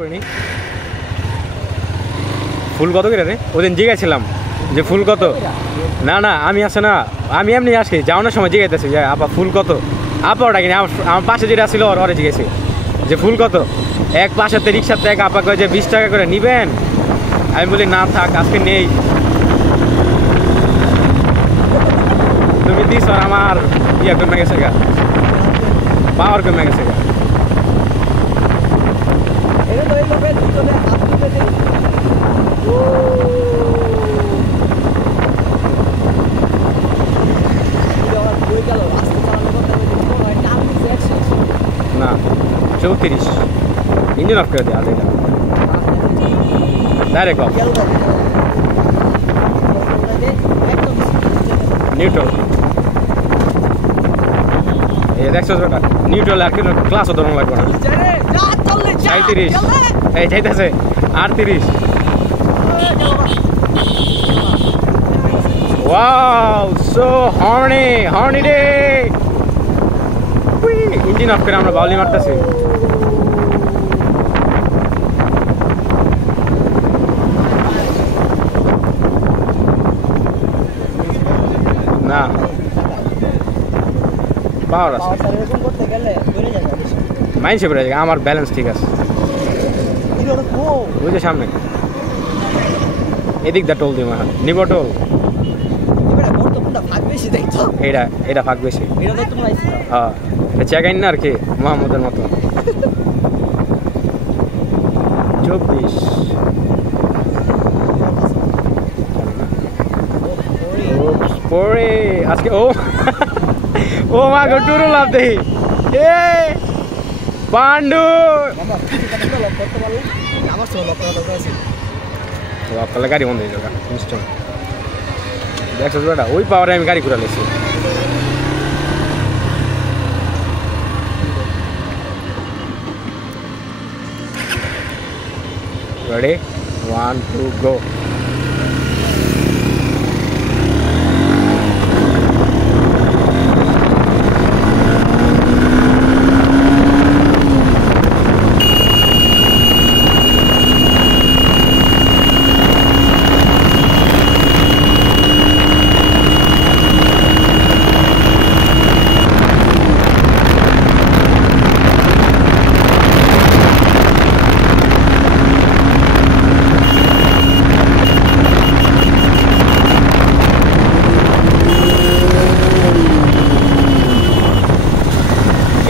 করিনি। ফুল কত করে রে? ওদিন জিজ্ঞাসছিলাম যে ফুল কত। না না আমি আসে না, আমি এমনি আসি যাওয়ানোর সময় জিজ্ঞাসি যে আপা ফুল কত। আপা ওটা কিনি আমার পাশে যেটা ছিল ওরে জিজ্ঞেছি যে ফুল কত। এক পাশেতে রিক্সার থেকে আপা কয় যে 20 টাকা করে নিবেন। আমি বলি না থাক আজকে নেই। তুমি দিস আর আমার ইয়া কমে গেছে গা, পাওয়ার কমে গেছে গা। না 34 ইঞ্জিন অফ করে দেয় আজ এটা ডাইরেক্ট অফ নিউট্রাল। এই দেখছো ওটা নিউট্রাল আর কিন্তু ক্লাসও ধরন লাগবে না। 37 এই যাইতেছে 38। Wow so Horne day. Engine of করে আমরা বাউলি মারতেছি। না পাওয়ার আছে মাইন্ড সেপে যায়। আমার ব্যালেন্স ঠিক আছে। ওই যে সামনে এদিক দা টোল দিই মা নিব টোল। এটা এটা ভাগ বেশি। হ্যাঁ চেক আইন না আর কি মোহাম্মদের মতো। 24 পরে আজকে ও ও মা গো টুরু লাভ দেই। এ পান্ডু আপনার গাড়ি বন্ধ হয়ে যাবে নিশ্চয়। দেখছো বেটা ওই পাওয়ারে আমি গাড়ি ঘুরা লেছি। Ready? 1, 2, go.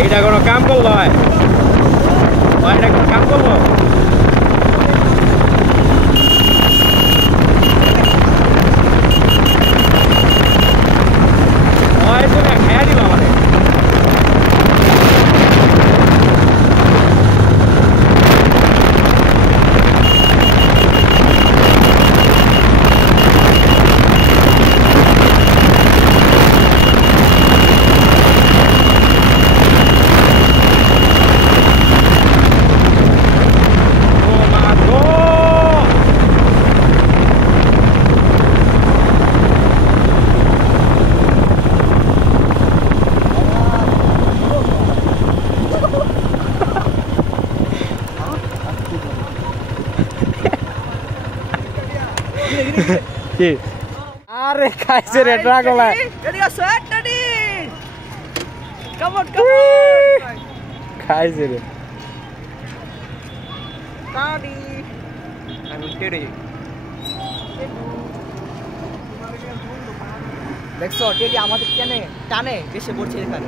এটা কোনো কাম করলো হয় এটা কোনো কাম করলো। খেয়া দিব আমাদের কি আরে খাইছে রে ড্রাগলা। এদিকে আসো টাডি কাম অন খাইছে রে টাডি। আমি টেডি দেখছো টেডি আমাদের কেন টানে এসে পড়ছে এখানে।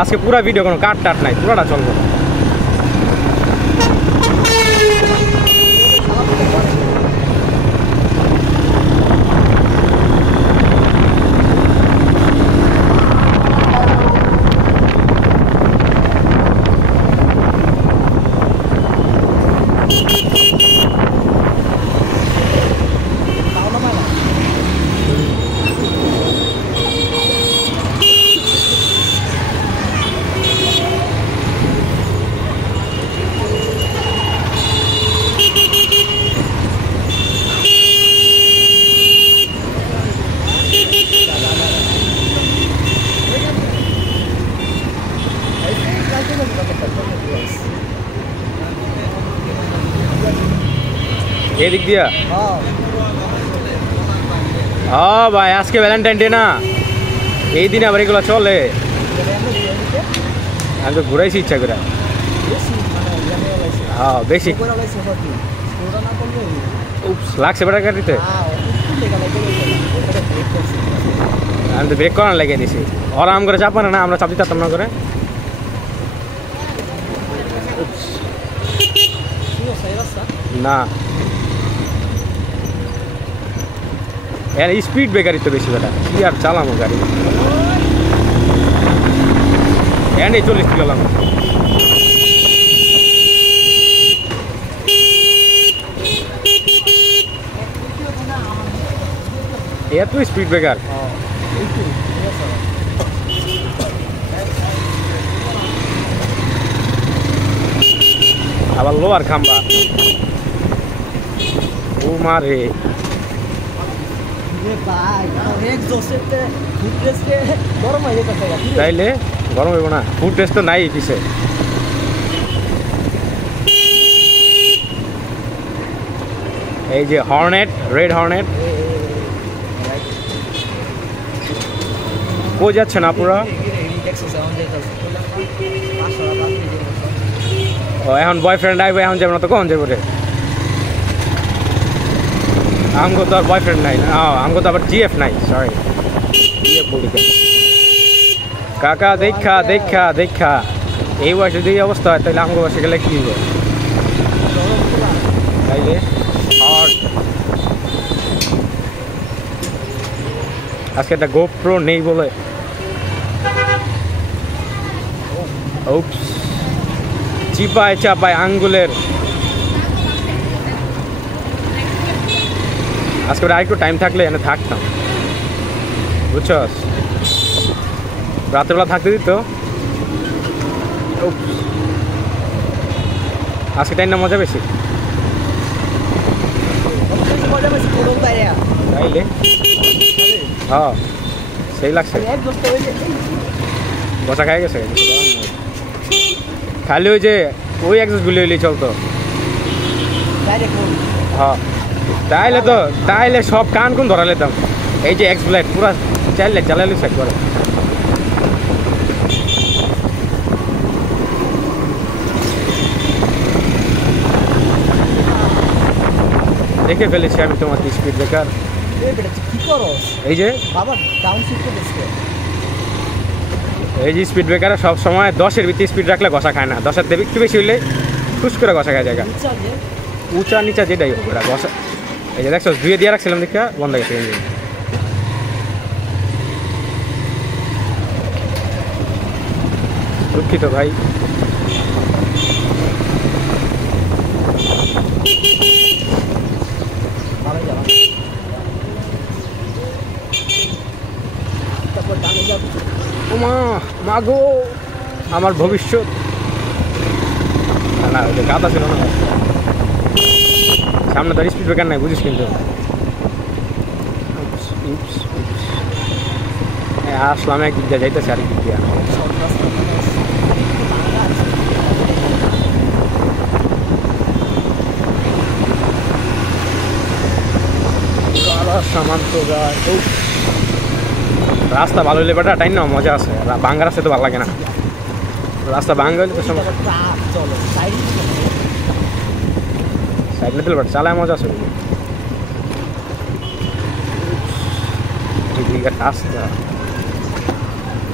আজকে পুরো ভিডিও কোনো কাট টাট নাই, পুরোটা চলবে। এদিক দিয়া হ্যাঁ ও ভাই আজকে ভ্যালেন্টাইন ডে না, এই দিনে আবার এগুলো চলে। আমি তো ঘুরাইছি ইচ্ছা করে। হ্যাঁ বেশি লাগছে বেটা গাড়িতে, আমি তো ব্রেক করানো লাগিয়ে দিছি। ওরা আম করে চাপ মানে না, আমরা চাপ দিতাম না করে। না এর স্পিড ব্রেকারই তো বেশি বেটা, কি আর চালামো গাড়ি। এনে 40 কিলো লাম, এত স্পিড ব্রেকার। আবার লোয়ার খাম্বা, ও মারে তাইলে গরম হইব না, ফুড টেস্ট তো নাই পিছে। এই যে হর্নেট, রেড হর্নেট কো যাচ্ছে না পুরো। ও এখন বয়ফ্রেন্ড আইবে, এখন যাবে না তো কখন যাবো রে? আমগো তো আর বয়ফ্রেন্ড নাই, আমগো তো আবার জিএফ নাই, সরি জিএফ বলি। কাকা দেখা দেখা দেখা এই বয়সে যদি এই অবস্থা হয় তাহলে আমগো বয়সে গেলে কি হবে? তাইলে আজকে একটা গোপ্রো নেই বলে চিপায় চাপায় আঙ্গুলের। আজকে আরেকটু টাইম থাকলে এনে থাকতাম, বুঝছস? রাত্রেবেলা থাকতে দিত। আজকে টাইম না মজা বেশি তাইলে। হ্যাঁ সেই লাগছে, বসা খাই গেছে খালি। ওই যে ওই একজোস গুলি হইলেই চলতো। হ্যাঁ তাইলে তো, তাইলে সব কান কোন ধরা লেতাম। এই যে এক্স ব্লেড পুরা চাইলে চালাইলে চেক করে। দেখে ফেলেছি আমি তোমার স্পিড ব্রেকার। এই যে এই যে স্পিড ব্রেকারে সব সময় 10-এর ভিতরে স্পিড রাখলে ঘষা খায় না, 10-এর থেকে একটু বেশি হইলে খুশ করে ঘষা খায় জায়গা। উঁচা নিচা যেটাই হোক ওটা ঘষা। এই যে দেখছো ধুয়ে দিয়ে রাখছিলাম, দেখা বন্ধ গেছে ইঞ্জিন। দুঃখিত ভাই। মা মাগো আমার ভবিষ্যৎ। না ওই যে গাদা ছিল না সামনে, তো স্পিড ব্রেকার নাই বুঝিস। কিন্তু আসলাম একদিক দিয়ে যাইতেছে আরেক দিক দিয়ে। রাস্তা ভালো হইলে বেটা টাইম না মজা আছে, ভাঙ্গা রাস্তায় তো ভালো লাগে না। রাস্তা ভাঙ্গা হইলে তো সাইড নিতে বেটা চালায় মজা আছে। রাস্তা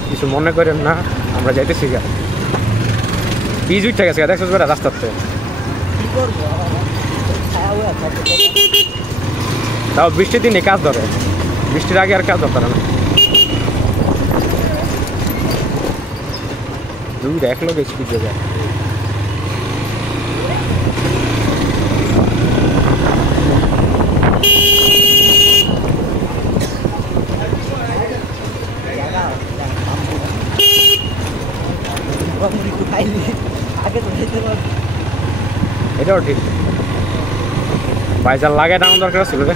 কিছু মনে করেন না, আমরা যাইতেছি গা পিজ উঠে গেছে দেখছো বেটা রাস্তাতে। তাও বৃষ্টির দিনে কাজ ধরে, বৃষ্টির আগে আর কাজ ধরতে না। দুই এক লোক স্পিড যায়। এটাও ঠিক, বাইজার লাগে টাউন দরকার ছিল রে,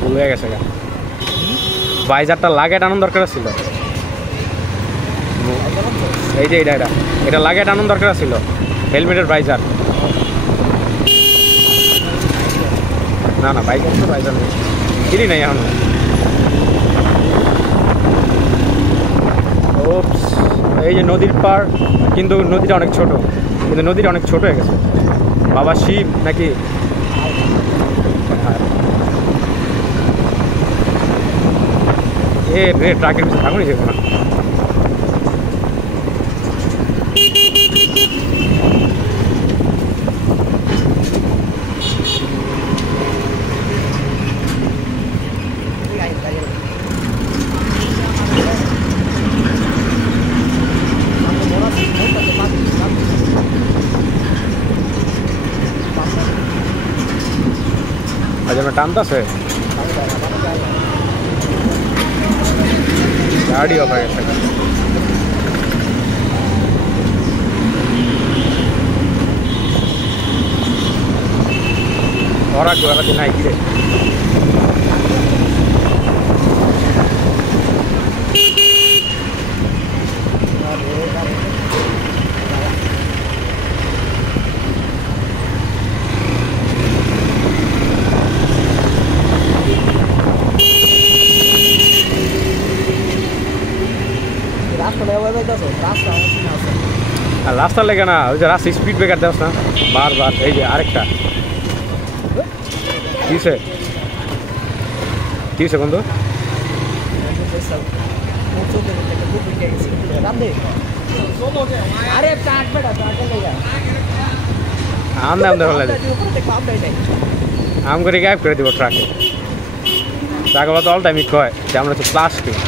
ভুল হয়ে গেছে। বাইজারটা লাগে টানুন দরকার ছিল। এই যে এটা লাগে টানুন দরকার ছিল, হেলমেটের বাইজার। না না বাইক আছে বাইক নেই কিনি নাই এখন এই যে নদীর পার কিন্তু নদীটা অনেক ছোট কিন্তু নদীটা অনেক ছোট হয়ে গেছে বাবা শিব নাকি এ রে ট্রাকের পিছনে থাকুনি যেত না আজ আমরা টানতেছে गाड़ी हो गया सर और आगे वाला दिन आई गिरे আর রাস্তা লেগে না ওই যে রাস্তা স্পিড ব্রেকার দেওয়াস না বারবার এই যে আরেকটা কিসে বন্ধু আম করে গ্যাপ করে দিব ট্রাকে ট্রাক তো অল টাইমই কয় যে আমরা হচ্ছে প্লাস্টিক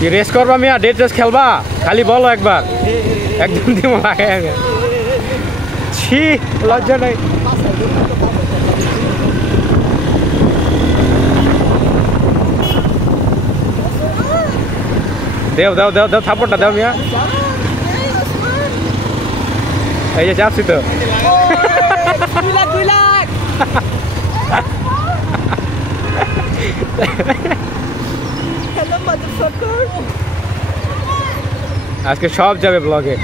কি রেস করবা মিয়া ডেট রেস খেলবা খালি বলো একবার একদম দিব লাগে ছি লজ্জা নাই দেও দাও দাও দাও থাপড়টা দাও মিয়া এই যে চাপছি তো 2 লাখ আজকে সব যাবে ব্লগে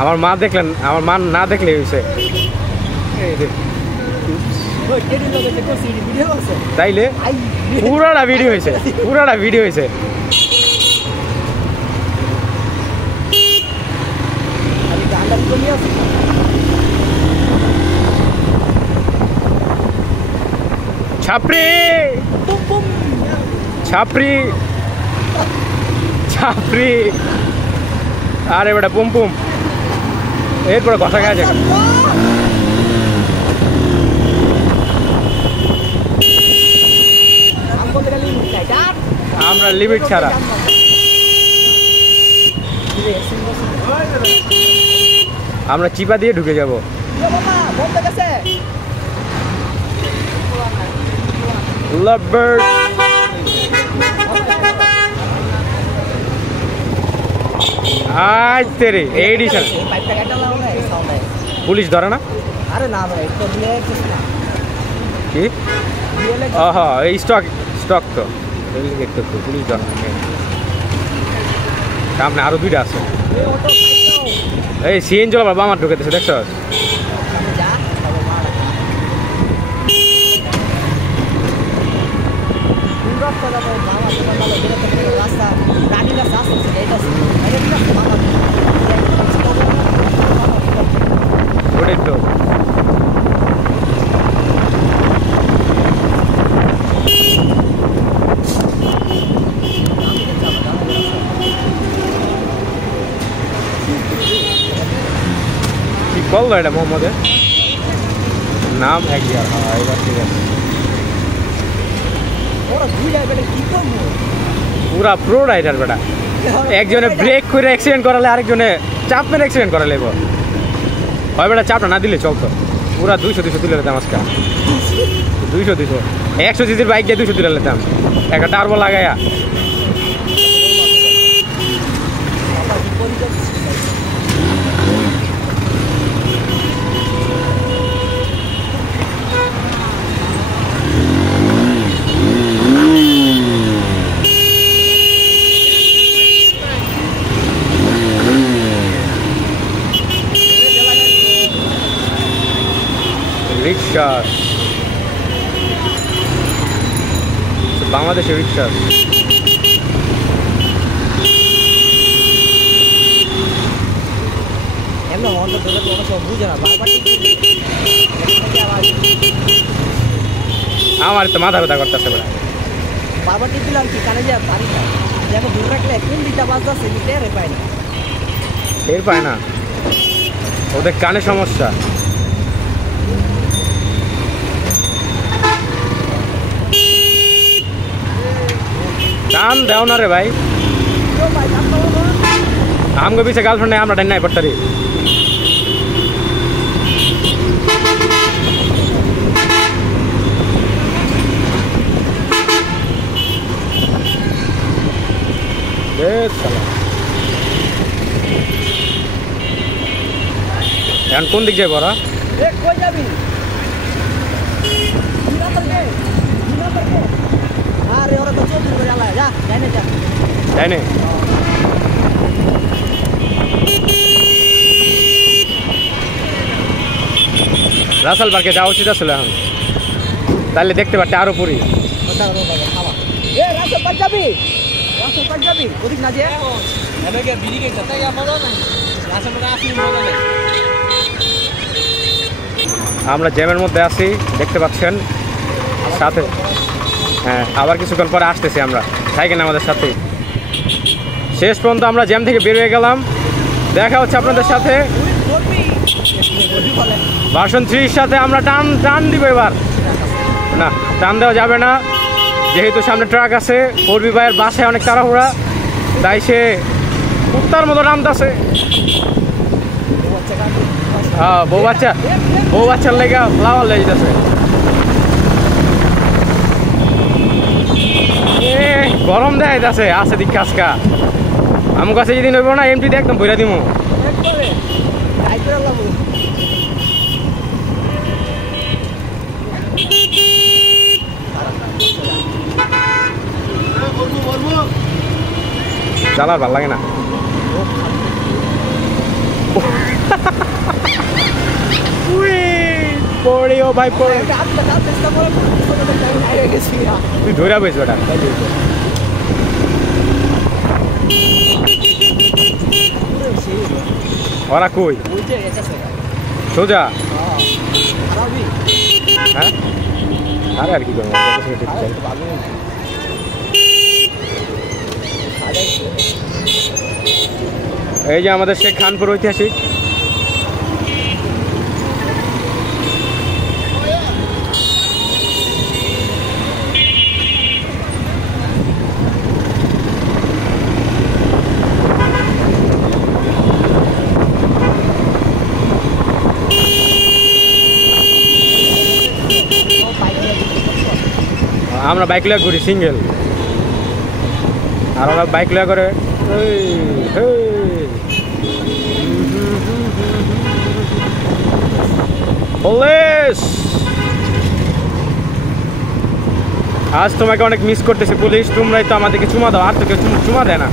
আমার মা দেখলেন আমার মা না দেখলে হয়েছে তাইলে পুরাটা ভিডিও হয়েছে ছাপড়ি ছাপড়ি ছাপড়ি আরে বেটা পুম পুম এরপরে কথা গেছে আমরা লিমিট ছাড়া আমরা চিপা দিয়ে ঢুকে যাব Lovebird आज तेरे एडिशन पुलिस धरे ना अरे ना भाई तो কি আহা এই স্টক তো দেখতে তো পুলিশ ধরে না সামনে আরো দুইটা আছে এই সিএন জল বাবা আমার ঢুকেছে দেখছো ওটাই তো কি করলো এটা মোহাম্মদের নাম এক ইয়ার হ্যাঁ এবার ঠিক আছে পুরা প্রো রাইডার বেটা একজনে ব্রেক করে অ্যাক্সিডেন্ট করালে আরেকজনে চাপ মেরে অ্যাক্সিডেন্ট করালে হয় বেটা চাপটা না দিলে চলতো পুরা 200 তুলে নিতাম আজকে 200 100 সিসির বাইক দিয়ে 200 তুলে নিতাম একটা টার্বো লাগাইয়া রিক্সা বাংলাদেশের রিক্সা আমার তো মাথা ব্যথা করতেছে বারবার টিপ দিলাম কি কানে যা পারি না দেখো দূর রাখলে কোন দিকটা বাজতেছে টের পায় না টের পায় না ওদের কানে সমস্যা টান দেও না রে ভাই আমগো পিছে গার্লফ্রেন্ড নাই আমরা টাইম নাই পড়তারি এখন কোন দিক যাবো ওরা তাই না রাসাল পার্কে যাওয়া উচিত আসলে এখন তাহলে দেখতে পারতে আরো পুরি আমরা জ্যামের মধ্যে আছি দেখতে পাচ্ছেন সাথে হ্যাঁ আবার কিছুক্ষণ পরে আসতেছি আমরা থাকেন আমাদের সাথে শেষ পর্যন্ত আমরা জ্যাম থেকে বের হয়ে গেলাম দেখা হচ্ছে আপনাদের সাথে ভার্সন 3 সাথে আমরা টান দিব এবার না টান দেওয়া যাবে না যেহেতু সামনে ট্রাক আছে পূর্বী ভাইয়ের বাসায় অনেক তাড়াহুড়া তাই সে কুত্তার মতো নামতেছে হ্যাঁ বউ বাচ্চার লেগে ফ্লাওয়ার লেগে যেতেছে গরম দেয় যাচ্ছে আছে দিক কাজকা আমার কাছে যেদিন হইব না এমটি একদম বইরা দিব চালার ভাল লাগে না পড়ে ও ভাই পড়ে তুই ধরে বইস ওটা ওরা কই সোজা হ্যাঁ আরে আর কি করবো এই যে আমাদের শেখ খানপুর ঐতিহাসিক আমরা বাইক লয়ে ঘুরি সিঙ্গেল আর ওরা বাইক লয়ে করে পুলিশ আজ তোমাকে অনেক মিস করতেছি পুলিশ তোমরাই তো আমাদেরকে চুমা দাও আর তো কেউ চুমা দেয় না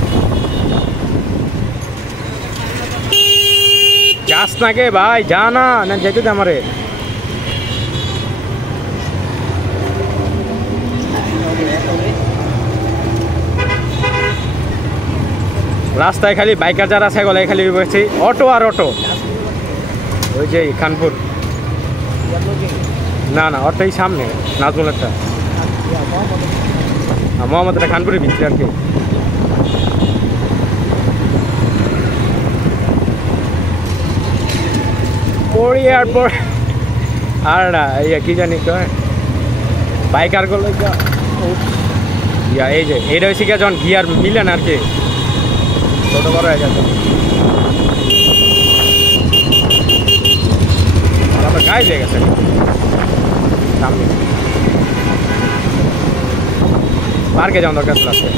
যাস না কে ভাই যা না যেতে দে আমারে রাস্তায় খালি বাইকার যারা আছে গলায় খালি বসেছি অটো আর অটো ওই যে খানপুর না না অটোই সামনে নাজমুলেরটা মোহাম্মদটা খানপুরের ভিতরে আর কি পড়ি আর পর আর না ইয়া কি জানি কয় বাইকার গুলো ইয়া এই যে এইটা হয়েছে কি যখন গিয়ার মিলে না আর কি ছোট বড় হয়ে গেছে আমার গায়ে দিয়ে গেছে সামনে পার্কে যাওয়ার দরকার ছিল আজকে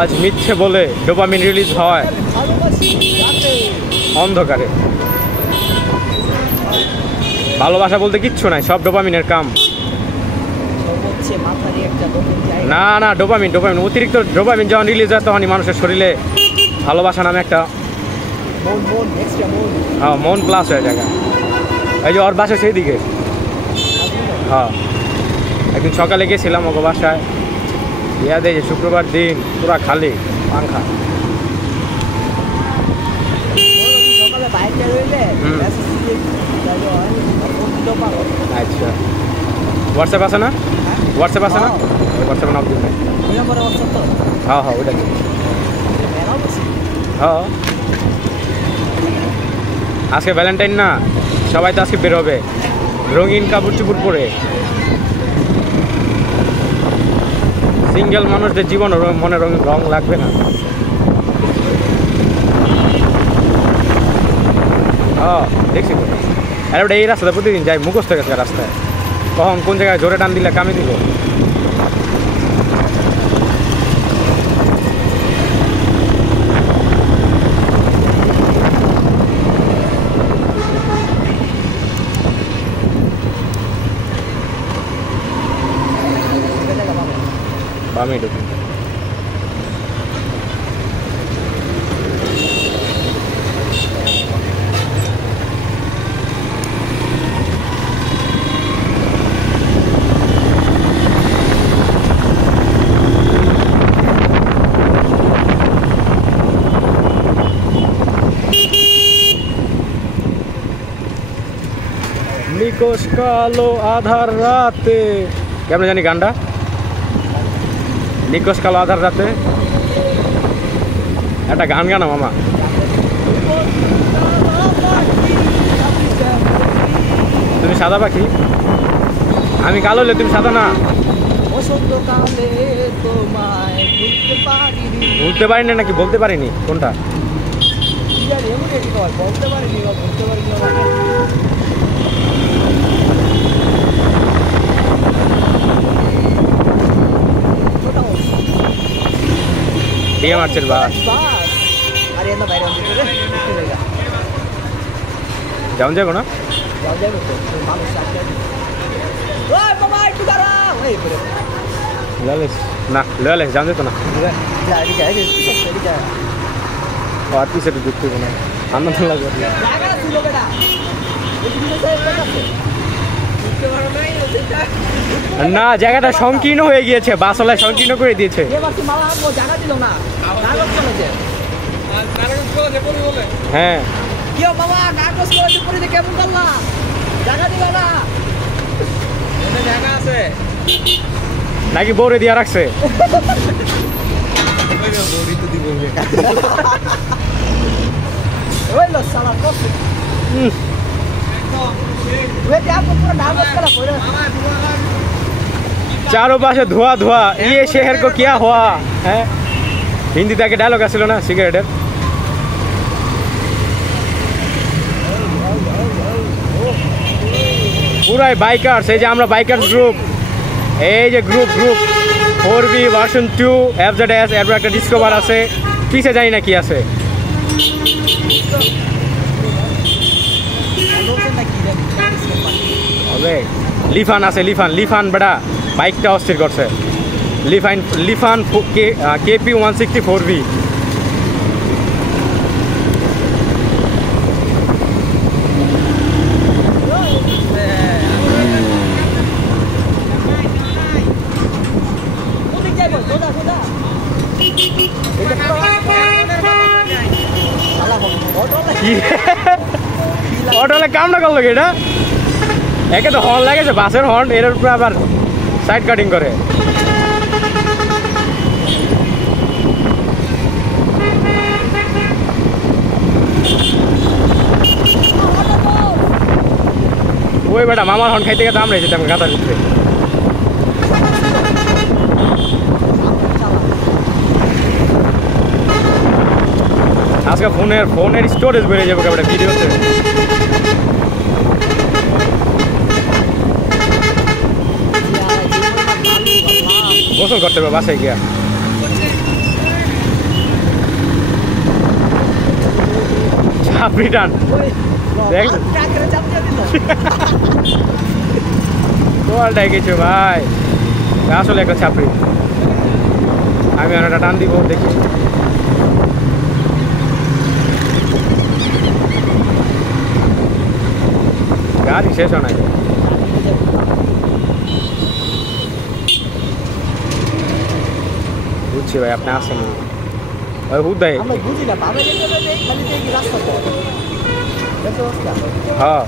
আজ মিথ্যে বলে ডোপামিন রিলিজ হয় ভালোবাসি রাতে। অন্ধকারে। ভালোবাসা বলতে কিচ্ছু নাই, সব ডোপামিনের কাম। সব হচ্ছে মাথারই একটা নতুন জায়গা। না না, ডোপামিন ডোপামিন অতিরিক্ত ডোপামিন যখন রিলিজ হয় তখনই মানুষের শরীরে ভালোবাসা নামে একটা মন মন এক্সট্রা মন। হ্যাঁ মন প্লাস হয়ে যায়। এই যে ওর বাসা সেই দিকে। হ্যাঁ একদিন সকালে গেছিলাম ওকে বাসায়, ইয়া দেখি শুক্রবার দিন পুরা খালি পাংখা। সকালে বাইরে রইলে হুম। পারো। আচ্ছা হোয়াটসঅ্যাপ আছে না? হোয়াটসঅ্যাপ আছে না? হোয়াটসঅ্যাপে নক দিন। দুই নম্বরে হোয়াটসঅ্যাপ তো হ্যাঁ হ্যাঁ ওইটা মেলাও বসি। হ্যাঁ আজকে ভ্যালেন্টাইন না, সবাই তো আজকে বেরোবে রঙিন কাপড় চুপড় পরে। সিঙ্গেল মানুষদের জীবন মনে রং লাগবে না। হ্যাঁ দেখছি তো। আর ওটা এই রাস্তাটা প্রতিদিন যাই, মুখস্থ গেছে রাস্তায়, কখন কোন জায়গায় জোরে টান দিলে কামে দিব। বামে ঢুকি। নিকোষ কালো আধার রাতে, কেমন জানি গানটা, নিকোষ কালো আধার রাতে। একটা গান গানা মামা। তুমি সাদা পাখি, আমি কালো হলে তুমি সাদা না। বসন্তকালে তোমায় ভুলতে পারিনি। ভুলতে পারিনি নাকি বলতে পারিনি, কোনটা? কি জানি এমন একটি কয় বলতে পারিনি বা ভুলতে পারিনি আমাকে। ডিএম আর্চের বাস। বাস আরে এন্ড বাইরে অন্ধ রে জায়গা যাও যাবো না? যাও যাবে তো মানুষ আসবে। ওই বাবা একটু দাঁড়া ওই করে লয়ালেস না, লয়ালেস যাও যেত না। যা এদিকে এদিকে আর পিছে তো ঢুকতে না, আনন্দ লাগবে। জায়গা ছিল বেটা এদিকে সাইড আছে বুঝতে পারো নাই ওটা না জায়গাটা সংকীর্ণ হয়ে গিয়েছে, বাসওয়ালা সংকীর্ণ করে দিয়েছে। এবার কি মালা ও জায়গা দিল না কাগজ কলেজে হ্যাঁ কি বাবা কাগজ কলেজে পড়ে যে কেমন করলা জায়গা দিল না জায়গা আছে নাকি বৌরে দিয়া রাখছে। ওই লো সালা কত ওই যে আপনি পুরো নাগজ করা পড়ে चारों पासे धुआं धुआं, ये शहर को क्या हुआ है। हिंदी ताके डायलॉग आसिल ना सिगारेटर। পুরাই বাইকার্স, এই যে আমরা বাইকার্স গ্রুপ, এই যে গ্রুপ 4B ভার্সন 2 FZS এর একটা ডিসকভার আছে, পিছে জানি না কি আছে। হবে লিফান আছে, লিফান বেটা বাইকটা অস্থির করছে। লিফান KP 160 4B। অটোলে কাম না করলো কি এটা? একে তো হর্ন লাগেছে, বাসের হর্ন, এর উপরে আবার সাইড কাটিং করে। ওই বেটা মামার হর্ন খাইতে গেতে আমরা যেতাম গাতার ভিতরে। আজকে ফোনের স্টোরেজ বেড়ে যাবে বেটা ভিডিওতে। গোসল করতে হবে বাসায় গিয়া। চাপড়ি টান দেখ কাকেরে চাপ দিয়ে দিল তোয়ালটাই কিছু ভাই আসলে একটা চাপড়ি আমি একটা টান দিব দেখি গাড়ি শেষ হয় নাই বুঝছি ভাই আপনি আসেন ওই হুদাই আমরা বুঝি না বাবা যেতে হবে খালি দেখি রাস্তা তো দেখো হ্যাঁ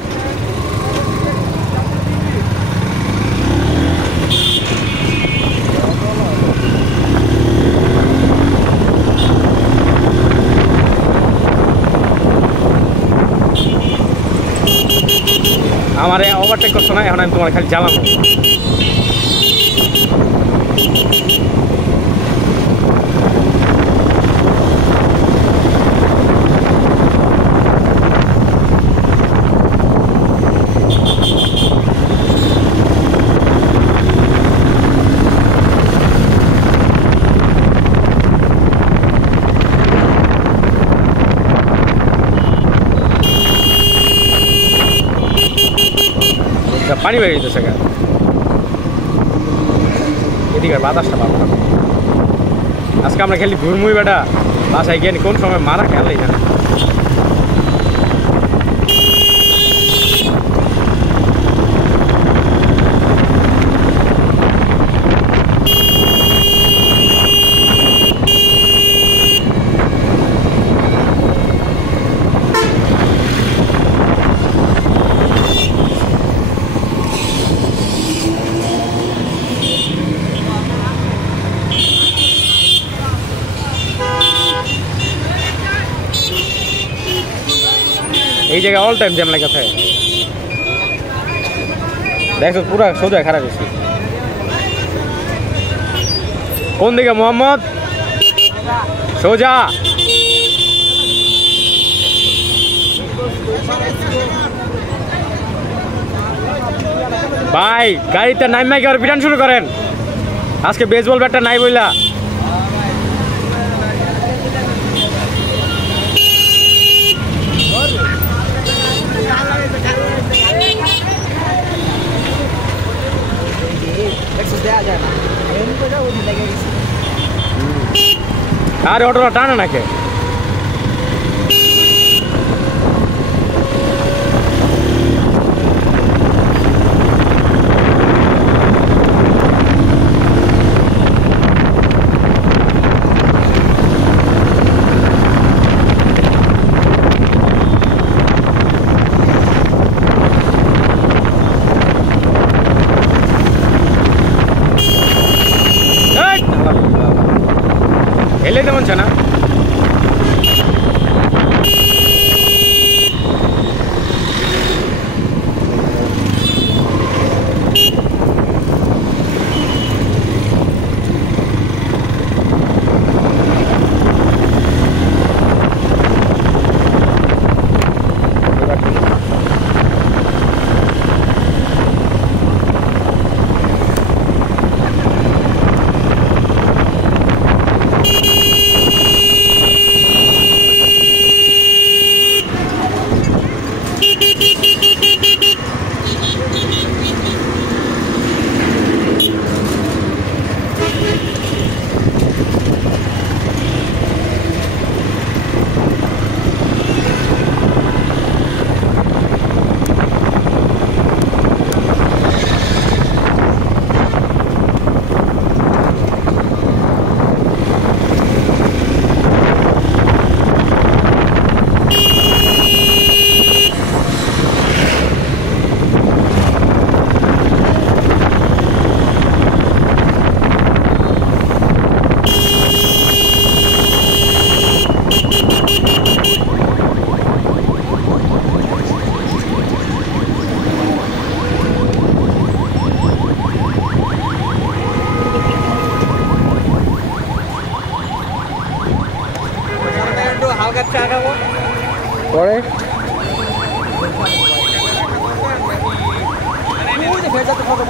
আমার ওভারটেক করছো না এখন আমি তোমার খালি জ্বালাবো পানি বেরিয়ে যেতেছে এদিকে বাতাসটা পাবো না আজকে আমরা খেলি ঘুরমুই বেটা বাসায় গিয়ে কোন সময় মারা খেলাই না এই জায়গায় অল টাইম জ্যাম লাগা থাকে দেখো পুরো সোজা খারাপ হয়েছে কোন দিকে মোহাম্মদ সোজা ভাই গাড়িতে নাইমাই আর বিটান শুরু করেন আজকে বেসবল ব্যাটটা নাই বইলা দেয়া যায় না এমনি করে ওদিন লেগে গেছে আরে অটোটা টানে নাকি এলে তেমন না হালকা চা খাবো পরে ভেজাতে খাবো